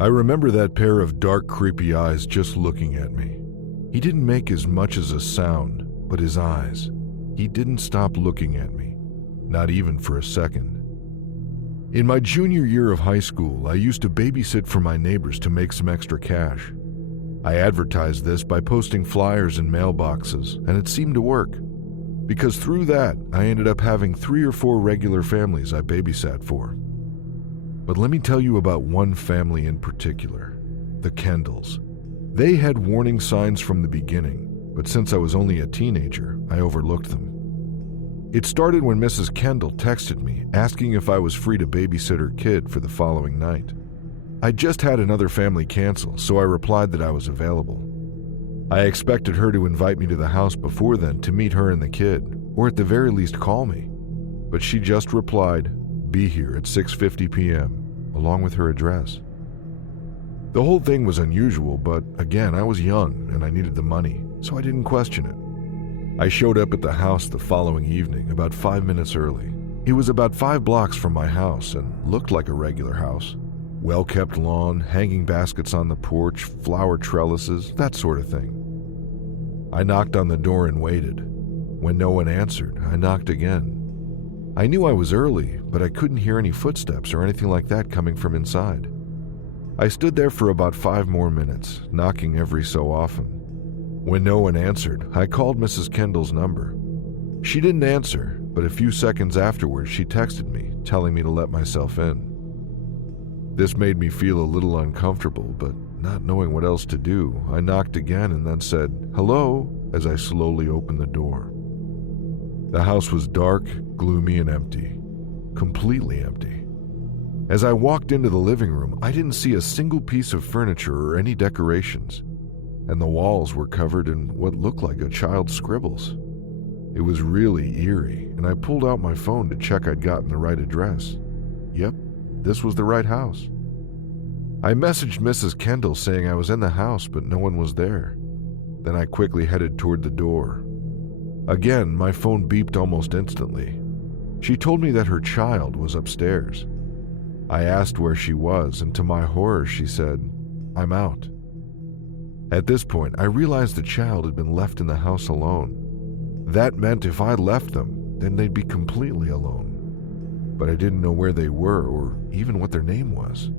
I remember that pair of dark, creepy eyes just looking at me. He didn't make as much as a sound, but his eyes, he didn't stop looking at me, not even for a second. In my junior year of high school, I used to babysit for my neighbors to make some extra cash. I advertised this by posting flyers in mailboxes, and it seemed to work. Because through that, I ended up having 3 or 4 regular families I babysat for. But let me tell you about one family in particular, the Kendalls. They had warning signs from the beginning, but since I was only a teenager, I overlooked them. It started when Mrs. Kendall texted me asking if I was free to babysit her kid for the following night. I just had another family cancel, so I replied that I was available. I expected her to invite me to the house before then to meet her and the kid, or at the very least call me. But she just replied, "Be here at 6:50 p.m., along with her address. The whole thing was unusual, but again, I was young and I needed the money, so I didn't question it. I showed up at the house the following evening about 5 minutes early. It was about 5 blocks from my house and looked like a regular house. Well-kept lawn, hanging baskets on the porch, flower trellises, that sort of thing. I knocked on the door and waited. When no one answered, I knocked again. I knew I was early, but I couldn't hear any footsteps or anything like that coming from inside. I stood there for about 5 more minutes, knocking every so often. When no one answered, I called Mrs. Kendall's number. She didn't answer, but a few seconds afterwards she texted me, telling me to let myself in. This made me feel a little uncomfortable, but not knowing what else to do, I knocked again and then said, "Hello," as I slowly opened the door. The house was dark, gloomy, and empty. Completely empty. As I walked into the living room, I didn't see a single piece of furniture or any decorations, and the walls were covered in what looked like a child's scribbles. It was really eerie, and I pulled out my phone to check I'd gotten the right address. Yep, this was the right house. I messaged Mrs. Kendall saying I was in the house, but no one was there. Then I quickly headed toward the door. Again, my phone beeped almost instantly. She told me that her child was upstairs. I asked where she was, and to my horror, she said, "I'm out." At this point, I realized the child had been left in the house alone. That meant if I left them, then they'd be completely alone. But I didn't know where they were or even what their name was.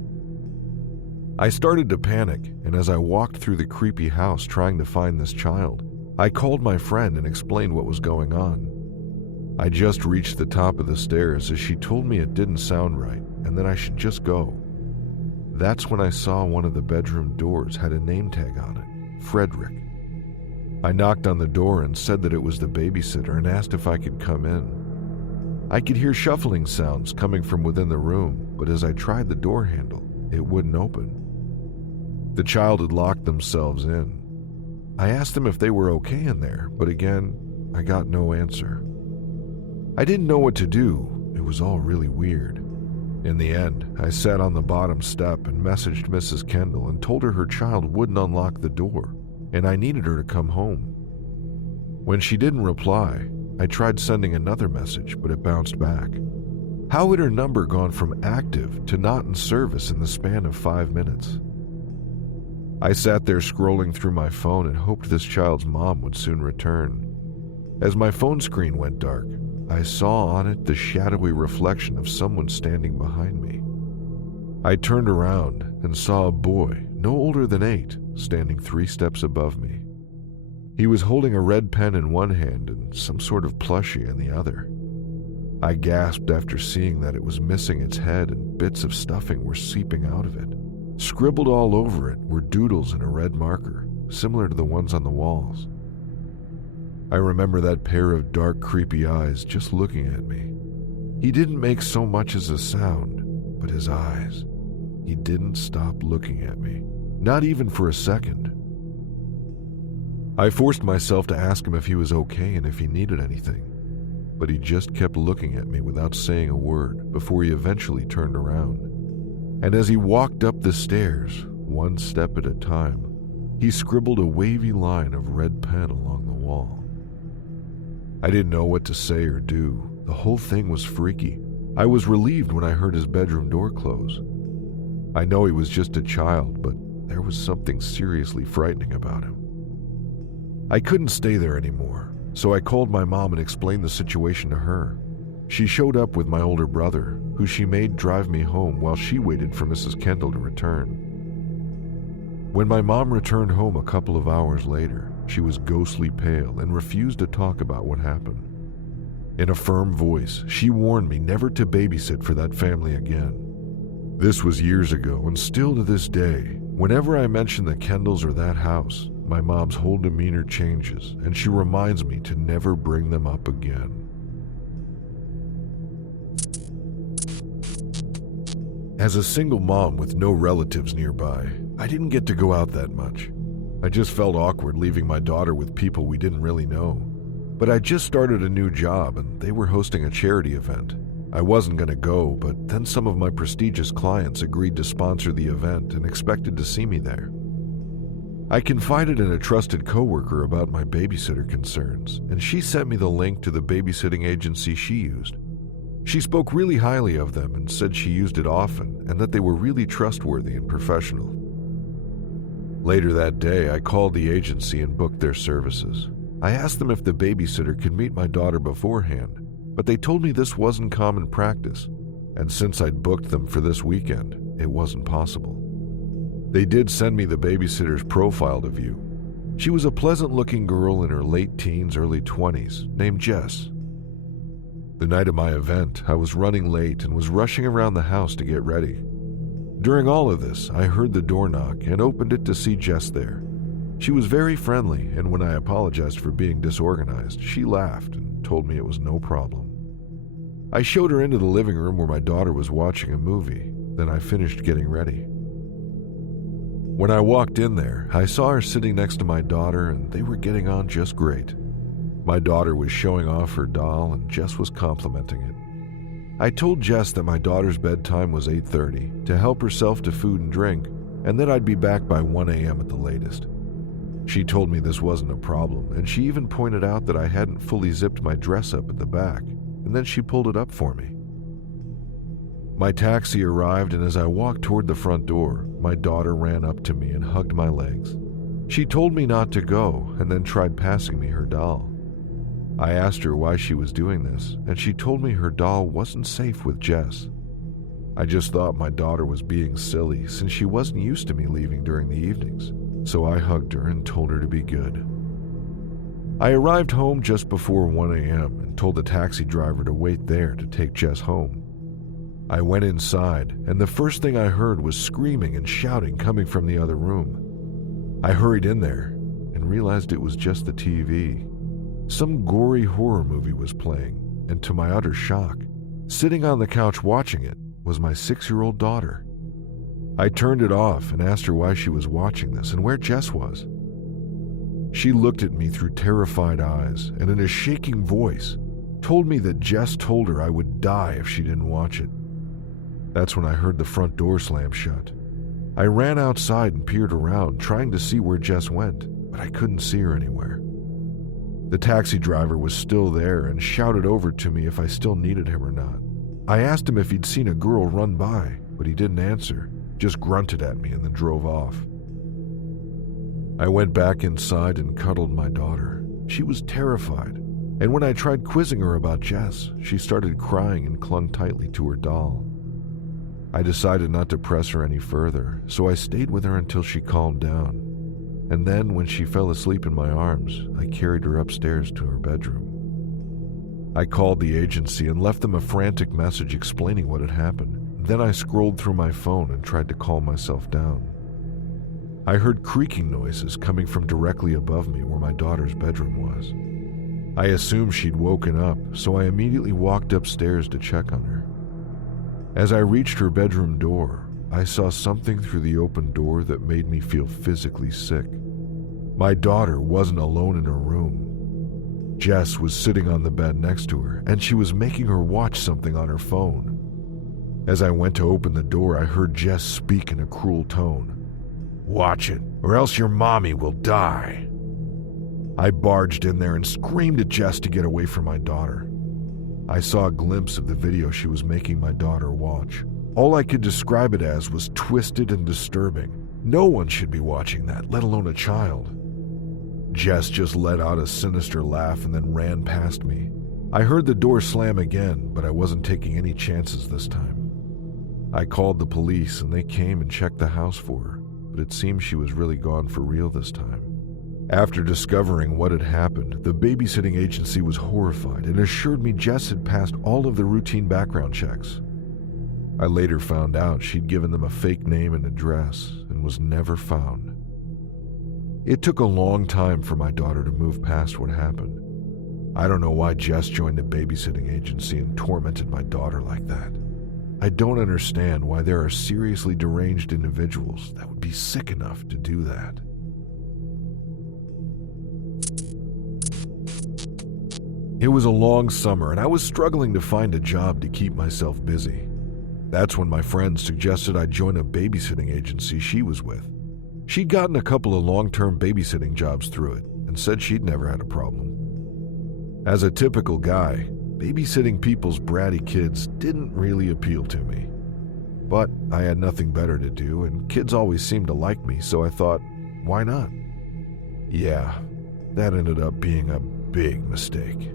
I started to panic, and as I walked through the creepy house trying to find this child, I called my friend and explained what was going on. I just reached the top of the stairs as she told me it didn't sound right and that I should just go. That's when I saw one of the bedroom doors had a name tag on it, Frederick. I knocked on the door and said that it was the babysitter and asked if I could come in. I could hear shuffling sounds coming from within the room, but as I tried the door handle, it wouldn't open. The child had locked themselves in. I asked them if they were okay in there, but again, I got no answer. I didn't know what to do. It was all really weird. In the end, I sat on the bottom step and messaged Mrs. Kendall and told her child wouldn't unlock the door, and I needed her to come home. When she didn't reply, I tried sending another message, but it bounced back. How had her number gone from active to not in service in the span of 5 minutes? I sat there scrolling through my phone and hoped this child's mom would soon return. As my phone screen went dark, I saw on it the shadowy reflection of someone standing behind me. I turned around and saw a boy, no older than 8, standing 3 steps above me. He was holding a red pen in one hand and some sort of plushie in the other. I gasped after seeing that it was missing its head and bits of stuffing were seeping out of it. Scribbled all over it were doodles in a red marker, similar to the ones on the walls. I remember that pair of dark, creepy eyes just looking at me. He didn't make so much as a sound, but his eyes, he didn't stop looking at me, not even for a second. I forced myself to ask him if he was okay and if he needed anything, but he just kept looking at me without saying a word before he eventually turned around. And as he walked up the stairs, one step at a time, he scribbled a wavy line of red pen along the wall. I didn't know what to say or do. The whole thing was freaky. I was relieved when I heard his bedroom door close. I know he was just a child, but there was something seriously frightening about him. I couldn't stay there anymore, so I called my mom and explained the situation to her. She showed up with my older brother, who she made drive me home while she waited for Mrs. Kendall to return. When my mom returned home a couple of hours later, she was ghostly pale and refused to talk about what happened. In a firm voice, she warned me never to babysit for that family again. This was years ago, and still to this day, whenever I mention the Kendalls or that house, my mom's whole demeanor changes, and she reminds me to never bring them up again. As a single mom with no relatives nearby, I didn't get to go out that much. I just felt awkward leaving my daughter with people we didn't really know. But I just started a new job and they were hosting a charity event. I wasn't going to go, but then some of my prestigious clients agreed to sponsor the event and expected to see me there. I confided in a trusted coworker about my babysitter concerns, and she sent me the link to the babysitting agency she used. She spoke really highly of them and said she used it often and that they were really trustworthy and professional. Later that day, I called the agency and booked their services. I asked them if the babysitter could meet my daughter beforehand, but they told me this wasn't common practice, and since I'd booked them for this weekend, it wasn't possible. They did send me the babysitter's profile to view. She was a pleasant-looking girl in her late teens, early 20s, named Jess. The night of my event, I was running late and was rushing around the house to get ready. During all of this, I heard the door knock and opened it to see Jess there. She was very friendly, and when I apologized for being disorganized, she laughed and told me it was no problem. I showed her into the living room where my daughter was watching a movie, then I finished getting ready. When I walked in there, I saw her sitting next to my daughter and they were getting on just great. My daughter was showing off her doll and Jess was complimenting it. I told Jess that my daughter's bedtime was 8:30 to help herself to food and drink, and that I'd be back by 1 a.m. at the latest. She told me this wasn't a problem, and she even pointed out that I hadn't fully zipped my dress up at the back, and then she pulled it up for me. My taxi arrived, and as I walked toward the front door, my daughter ran up to me and hugged my legs. She told me not to go, and then tried passing me her doll. I asked her why she was doing this, and she told me her doll wasn't safe with Jess. I just thought my daughter was being silly since she wasn't used to me leaving during the evenings, so I hugged her and told her to be good. I arrived home just before 1 a.m. and told the taxi driver to wait there to take Jess home. I went inside, and the first thing I heard was screaming and shouting coming from the other room. I hurried in there and realized it was just the TV. Some gory horror movie was playing, and to my utter shock, sitting on the couch watching it was my 6-year-old daughter. I turned it off and asked her why she was watching this and where Jess was. She looked at me through terrified eyes and in a shaking voice told me that Jess told her I would die if she didn't watch it. That's when I heard the front door slam shut. I ran outside and peered around, trying to see where Jess went, but I couldn't see her anywhere. The taxi driver was still there and shouted over to me if I still needed him or not. I asked him if he'd seen a girl run by, but he didn't answer, just grunted at me and then drove off. I went back inside and cuddled my daughter. She was terrified, and when I tried quizzing her about Jess, she started crying and clung tightly to her doll. I decided not to press her any further, so I stayed with her until she calmed down. And then, when she fell asleep in my arms, I carried her upstairs to her bedroom. I called the agency and left them a frantic message explaining what had happened. Then I scrolled through my phone and tried to calm myself down. I heard creaking noises coming from directly above me where my daughter's bedroom was. I assumed she'd woken up, so I immediately walked upstairs to check on her. As I reached her bedroom door, I saw something through the open door that made me feel physically sick. My daughter wasn't alone in her room. Jess was sitting on the bed next to her, and she was making her watch something on her phone. As I went to open the door, I heard Jess speak in a cruel tone. "Watch it, or else your mommy will die." I barged in there and screamed at Jess to get away from my daughter. I saw a glimpse of the video she was making my daughter watch. All I could describe it as was twisted and disturbing. No one should be watching that, let alone a child. Jess just let out a sinister laugh and then ran past me. I heard the door slam again, but I wasn't taking any chances this time. I called the police and they came and checked the house for her, but it seemed she was really gone for real this time. After discovering what had happened, the babysitting agency was horrified and assured me Jess had passed all of the routine background checks. I later found out she'd given them a fake name and address and was never found. It took a long time for my daughter to move past what happened. I don't know why Jess joined a babysitting agency and tormented my daughter like that. I don't understand why there are seriously deranged individuals that would be sick enough to do that. It was a long summer and I was struggling to find a job to keep myself busy. That's when my friend suggested I join a babysitting agency she was with. She'd gotten a couple of long-term babysitting jobs through it and said she'd never had a problem. As a typical guy, babysitting people's bratty kids didn't really appeal to me. But I had nothing better to do and kids always seemed to like me, so I thought, why not? Yeah, that ended up being a big mistake.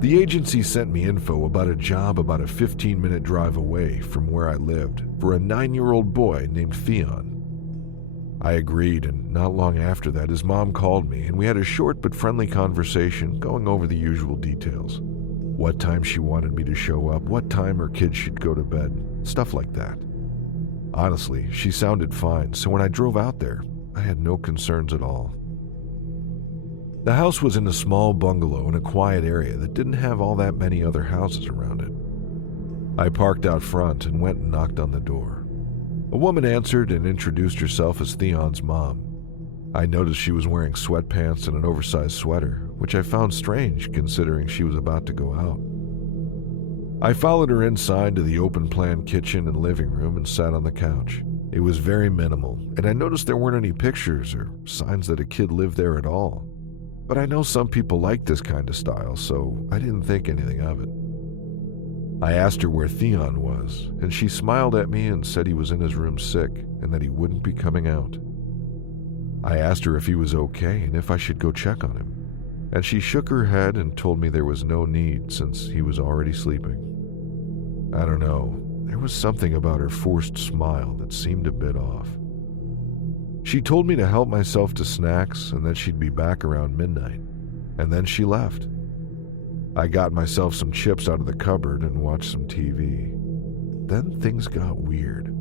The agency sent me info about a job about a 15-minute drive away from where I lived for a 9-year-old boy named Theon. I agreed, and not long after that, his mom called me, and we had a short but friendly conversation going over the usual details. What time she wanted me to show up, what time her kids should go to bed, stuff like that. Honestly, she sounded fine, so when I drove out there, I had no concerns at all. The house was in a small bungalow in a quiet area that didn't have all that many other houses around it. I parked out front and went and knocked on the door. A woman answered and introduced herself as Theon's mom. I noticed she was wearing sweatpants and an oversized sweater, which I found strange considering she was about to go out. I followed her inside to the open-plan kitchen and living room and sat on the couch. It was very minimal, and I noticed there weren't any pictures or signs that a kid lived there at all. But I know some people like this kind of style, so I didn't think anything of it. I asked her where Theon was, and she smiled at me and said he was in his room sick and that he wouldn't be coming out. I asked her if he was okay and if I should go check on him, and she shook her head and told me there was no need since he was already sleeping. I don't know, there was something about her forced smile that seemed a bit off. She told me to help myself to snacks and that she'd be back around midnight, and then she left. I got myself some chips out of the cupboard and watched some TV. Then things got weird.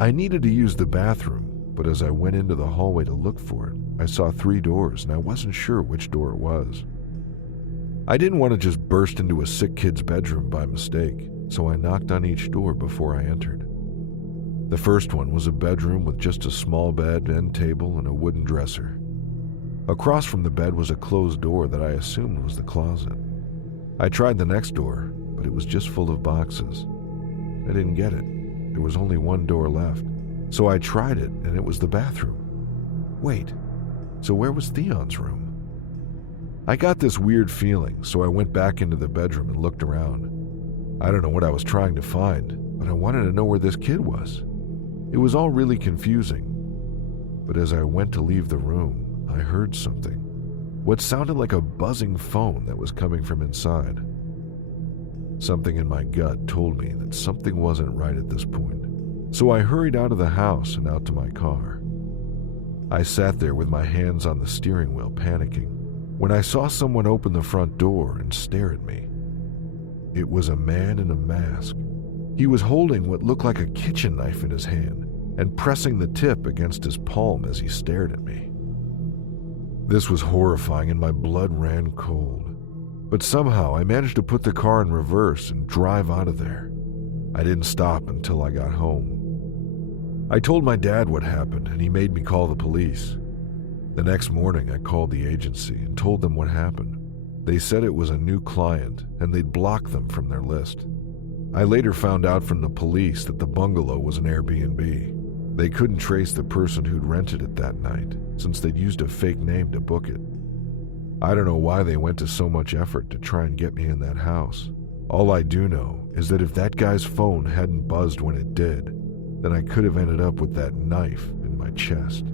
I needed to use the bathroom, but as I went into the hallway to look for it, I saw 3 doors and I wasn't sure which door it was. I didn't want to just burst into a sick kid's bedroom by mistake, so I knocked on each door before I entered. The first one was a bedroom with just a small bed, end table, and a wooden dresser. Across from the bed was a closed door that I assumed was the closet. I tried the next door, but it was just full of boxes. I didn't get it. There was only one door left. So I tried it, and it was the bathroom. Wait, so where was Theon's room? I got this weird feeling, so I went back into the bedroom and looked around. I don't know what I was trying to find, but I wanted to know where this kid was. It was all really confusing. But as I went to leave the room, I heard something. What sounded like a buzzing phone that was coming from inside. Something in my gut told me that something wasn't right at this point. So I hurried out of the house and out to my car. I sat there with my hands on the steering wheel, panicking, when I saw someone open the front door and stare at me. It was a man in a mask. He was holding what looked like a kitchen knife in his hand and pressing the tip against his palm as he stared at me. This was horrifying and my blood ran cold. But somehow I managed to put the car in reverse and drive out of there. I didn't stop until I got home. I told my dad what happened and he made me call the police. The next morning I called the agency and told them what happened. They said it was a new client and they'd block them from their list. I later found out from the police that the bungalow was an Airbnb. They couldn't trace the person who'd rented it that night, since they'd used a fake name to book it. I don't know why they went to so much effort to try and get me in that house. All I do know is that if that guy's phone hadn't buzzed when it did, then I could have ended up with that knife in my chest.